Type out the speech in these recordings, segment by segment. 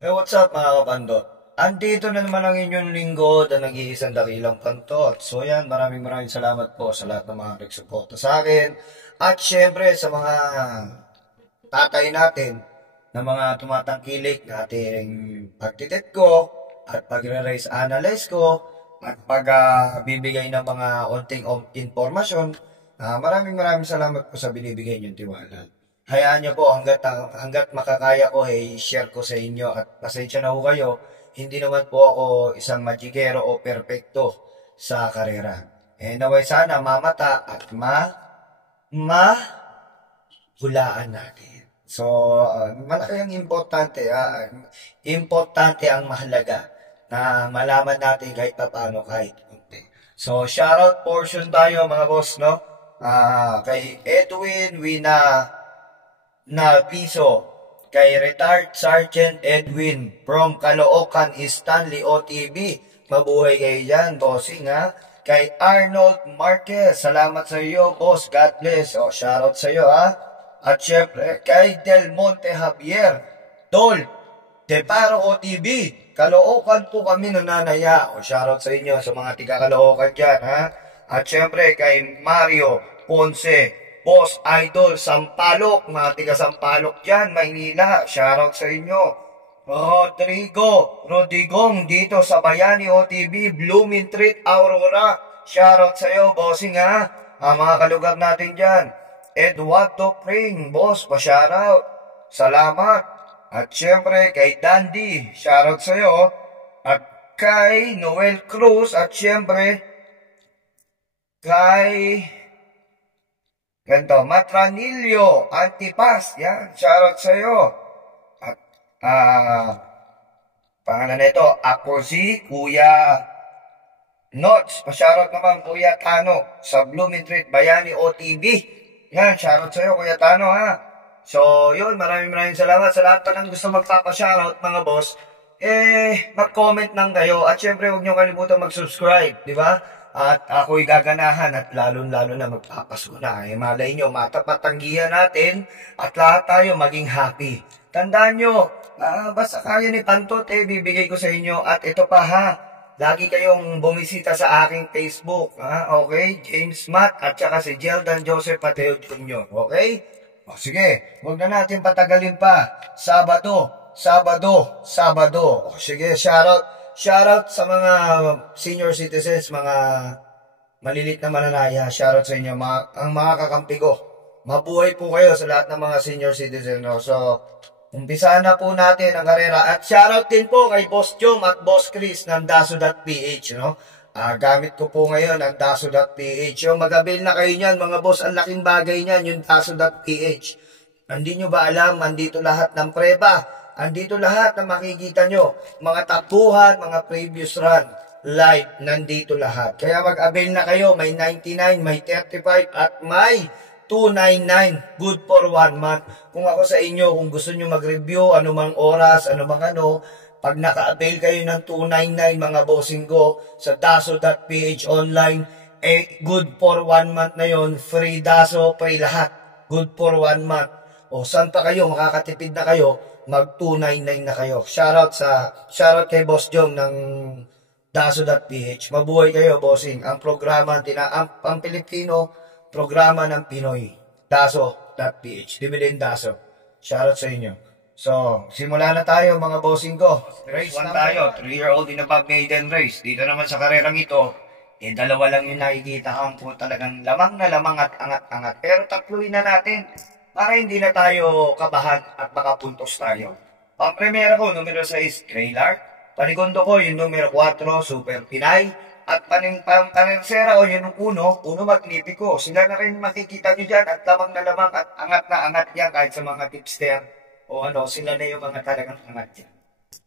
Hey, what's up mga kabandot? Andito na naman ang inyong lingkod na nag-iisang dakilang pantot. So yan, maraming salamat po sa lahat ng mga nagsuporta sa akin. At syempre sa mga tatay natin na mga tumatangkilik na ating pagtitit ko at pagre-raise analyze ko at pagbibigay ng mga onting informasyon. Maraming salamat po sa binibigay niyong tiwala. Hayaan niyo po hanggat makakaya ko share ko sa inyo at pasensya na ho kayo. Hindi naman po ako isang magikero o perpekto sa karera. Naway sana mamata at hulaan natin. So, malaki ang importante. Importante ang mahalaga na malaman natin kahit paano kahit kunti. So, shoutout portion tayo mga boss, no? Kay Edwin na piso, kay Retired Sergeant Edwin from Caloocan Stanley OTB. Mabuhay kayo dyan, bossing ha. Kay Arnold Marquez, salamat sa iyo, boss. God bless. Shoutout sa iyo ha. At syempre, kay Del Monte Javier, Dol, De Paro OTB. Caloocan po kami nananaya. Shoutout sa inyo sa mga tiga Caloocan dyan ha. At syempre, kay Mario Ponce, Boss Idol Sampalok, mga tiga Sampalok dyan, Maynila, shoutout sa inyo. Rodigong dito sa Bayani OTV, Blooming Treat, Aurora, shoutout sa iyo, bossing ha. Mga kalugar natin dyan. Eduardo Pring, boss, pa-shoutout. Salamat. At syempre, kay Dandy, shoutout sa iyo. At kay Noel Cruz, at syempre, kay ganito, Matranillo, Antipas, yan, shoutout sa iyo. At, pangalan nito, ako si Kuya Nots, pa-shoutout naman Kuya Tano, sa Blooming Treat, Bayani OTV. Yan, shoutout sa iyo Kuya Tano ha. So, yun, maraming salamat sa lahat ng gusto magpapa-shoutout mga boss. Mag-comment lang kayo at syempre huwag niyo kalimutan mag-subscribe, di ba? At ako'y gaganahan at lalo na magpapasko na. Malay nyo, matapatanggihan natin at lahat tayo maging happy. Tandaan nyo, basta kaya ni Pantot, bibigay ko sa inyo. At ito pa ha, lagi kayong bumisita sa aking Facebook. Okay? James Matt at saka si Jeldan Joseph Pateo Jr. Okay? Sige, huwag na natin patagalin pa. Sabado. Sige, Shoutout sa mga senior citizens, mga malilit na mananaya. Shoutout sa inyo, ang mga kakampi ko. Mabuhay po kayo sa lahat ng mga senior citizens. No? So, umpisaan na po natin ang karera. At shoutout din po kay Boss Jom at Boss Chris ng Daso.ph. No? Gamit ko po ngayon ang Daso.ph. Mag-avail na kayo niyan, mga boss. Ang laking bagay niyan, yung Daso.ph. Hindi nyo ba alam, andito lahat ng preba. Andito lahat na makikita nyo. Mga takbuhan, mga previous run. Live, nandito lahat. Kaya mag-avail na kayo. May 99, may 35, at may 299. Good for 1 month. Kung ako sa inyo, kung gusto nyo mag-review, anumang oras, anumang pag naka-avail kayo ng 299 mga bossing ko sa Daso.ph online, good for 1 month na yon. Free Daso, free lahat. Good for 1 month. Saan pa kayo, makakatipid na kayo, mag 299 na kayo. Shoutout kay Boss Jong ng Daso.ph. Mabuhay kayo, bossing. Ang programa, ang Pilipino, programa ng Pinoy. Daso.ph. Dibilin Daso. Shoutout sa inyo. So, simula na tayo mga bossing ko. Race 1 tayo. 3-year-old in above maiden race. Dito naman sa karerang ito, dalawa lang yung nakikita ang po talagang lamang na lamang at angat-angat. Pero tatluin na natin para hindi na tayo kabahan at makapuntos tayo. Ang primera ko, numero 6, Graylark. Panigundo ko, yung numero 4, Super Pinay. At panersera ko, yung uno Magnifico. Sila na rin makikita nyo dyan at lamang na lamang at angat na angat yan kahit sa mga tipster. Sila na yung mga talagang angat yan.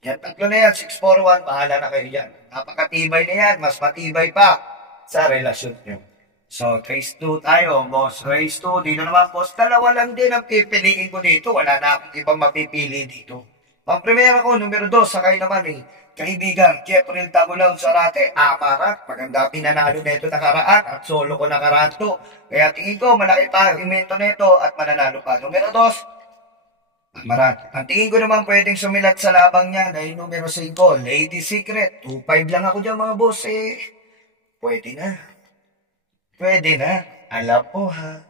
Yan, tatlo na yan, 641, bahala na kayo dyan. Napakatibay na yan, mas matibay pa sa relasyon nyo. So, race 2 tayo, boss. Race 2, dito naman, boss. Dalawa lang din ang pipiliin ko dito. Wala na akong ibang mapipili dito. Ang primera ko, numero 2, sakay naman kaibigan, Jeffrey Tagulaw Sarate, Amarat. Maganda pinanalo nito nakaraan at solo ko nakaraan to. Kaya tingin ko, malaki pa ang invento nito at mananalo pa. Numero 2, Marat. Ang tingin ko naman pwedeng sumilat sa labang niya ay numero 5, Lady Secret. 2-5 lang ako dyan mga boss eh. Pwede na. Pwede na. Alam po ha.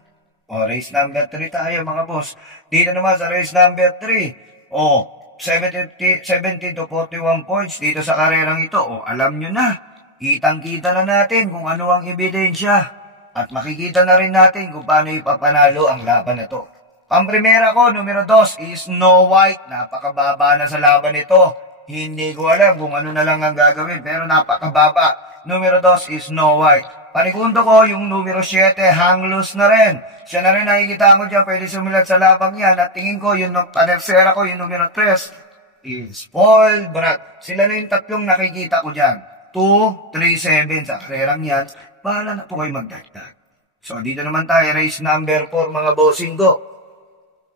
O, race number 3 tayo mga boss. Dito naman sa race number 3. O, 17 to 41 points dito sa karerang ito. O, alam nyo na. Kitang-kita na natin kung ano ang ebidensya. At makikita na rin natin kung paano ipapanalo ang laban na to. Ang primera ko, numero 2 is Snow White. Napakababa na sa laban ito. Hindi ko alam kung ano na lang ang gagawin, pero napakababa. Numero 2 is Snow White. Panikundo ko, yung numero 7, Hang Loose na rin. Siya na rin nakikita ko dyan, pwede sumilat sa labang yan. At tingin ko, yung panersera ko, yung numero 3 is Paul Brat. Sila na yung tatlong nakikita ko dyan. 2, 3, 7 sa karerang yan. Bahala na po kayo magdagdag. So, dito naman tayo, race number 4, mga bossing ko.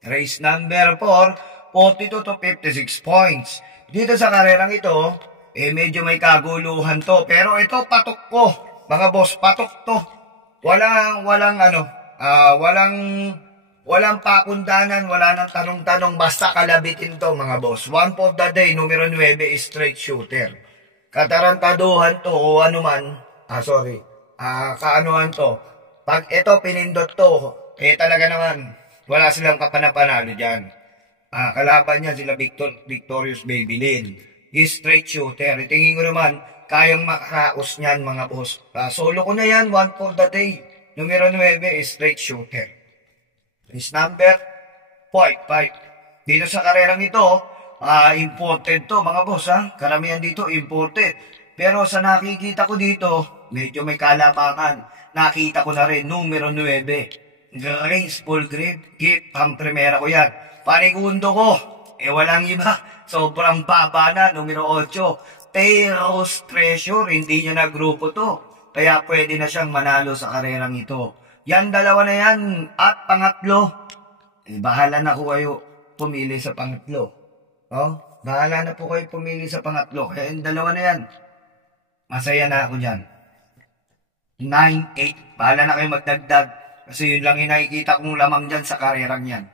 Race number 4, 42 to 56 points. Dito sa karerang ito, medyo may kaguluhan to. Pero ito, patok ko. Mga boss, patok to. Walang pakundanan, wala nang tanong-tanong, basta kalabitin to, mga boss. One for the day, numero 9 is straight shooter. Katarantaduhan to o anuman, kaanuhan to. Pag ito pinindot to, talaga naman, wala silang kapanapanalo dyan. Kalaban niya sila Victorious Babylin. Is straight shooter. Tingin ko naman, kayang makaraos niyan mga boss. Solo ko na yan, one for the day. Numero 9 is straight shooter. Is number 5. Dito sa karerang ito, imported to mga boss ha. Karamihan dito imported. Pero sa nakikita ko dito, medyo may kalamangan. Nakita ko na rin, numero 9. Graceful Gift, ang primera ko yan. Panigundo ko, walang iba. Sobrang baba na, numero 8. Teros Treasure, hindi niya na grupo to. Kaya pwede na siyang manalo sa karerang ito. Yan, dalawa na yan. At pangatlo, bahala na ko kayo pumili sa pangatlo. Bahala na po kayo pumili sa pangatlo. Kaya yung dalawa na yan. Masaya na ako dyan. 9-8. Bahala na kayo magdagdag. Kasi yun lang yung nakikita kong lamang dyan sa karerang yan.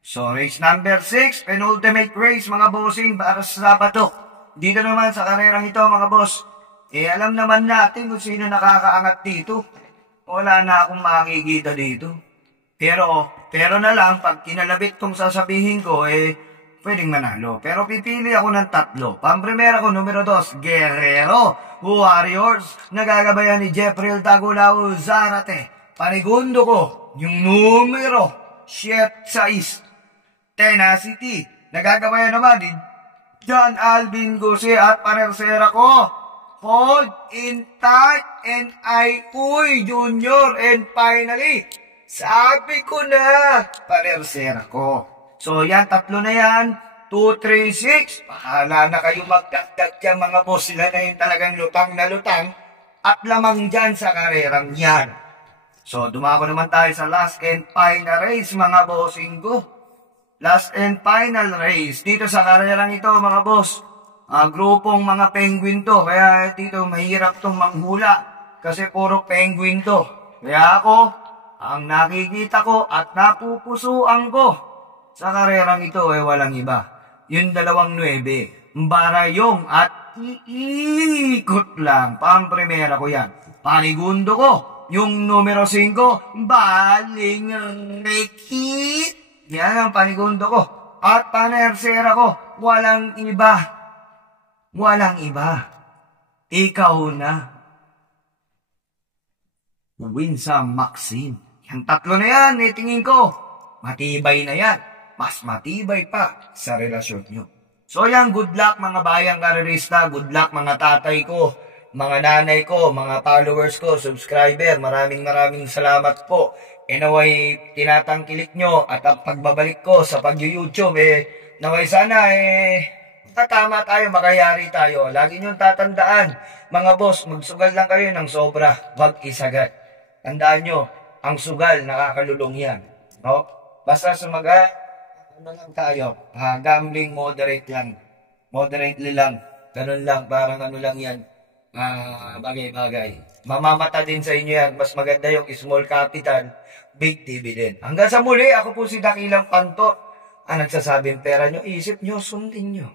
So, race number 6, penultimate race, mga bossing, para sa Sabado. Dito naman sa karerang ito, mga boss, alam naman natin kung sino nakakaangat dito. Wala na akong makikita dito. Pero na lang, pag kinalabit tong sasabihin ko, pwedeng manalo. Pero pipili ako ng 3. Pampremera ko, numero 2, Guerrero Warriors. Nagagabayan ni Jeffrey Tagulao Zarate. Panigundo ko, yung numero 6, Tenacity. Nagagabayan naman ni John Alvin Guse at panersera ko, Hold in Tight and Uy Junior. And finally, sabi ko na, panersera ko. So yan, 3 na yan. 2, 3, 6. Bahala na kayo magdagdag dyan mga boss. Sila na yung talagang lutang na lutang at lamang dyan sa karerang yan. So, dumako naman tayo sa last and final race, mga bossing ko. Last and final race. Dito sa karerang ito, mga boss, grupong mga penguin to. Kaya dito, mahirap tong manghula. Kasi puro penguin to. Kaya ako, ang nakikita ko at napupusuan ko sa karerang ito, walang iba. Yung 2-9, Barayong at iikot lang. Pampremera ko yan. Panigundo ko. Yung numero 5, Baling Rekit. Yan ang panigundo ko. At panersera ko, walang iba. Walang iba. Ikaw na. Winsome Maxine. Yung 3 na yan, tingin ko. Matibay na yan. Mas matibay pa sa relasyon nyo. So yan, good luck mga bayang karerista. Good luck mga tatay ko. Mga nanay ko, mga followers ko, subscriber, maraming salamat po. Naway tinatangkilik nyo at ang pagbabalik ko sa pag-YouTube, naway sana, tatama tayo, makayari tayo. Lagi nyo tatandaan, mga boss, magsugal lang kayo ng sobra, wag isagat. Tandaan nyo, ang sugal, nakakalulong yan. No? Basta sumaga, lang tayo, gambling moderate lang. Moderately lang. Ganun lang, parang lang yan. Bagay-bagay. Mamamata din sa inyo yan. Mas maganda yung small capital, big dividend. Hanggang sa muli, ako po si Dakilang Panto. ang nagsasabing pera nyo, isip nyo, sundin nyo.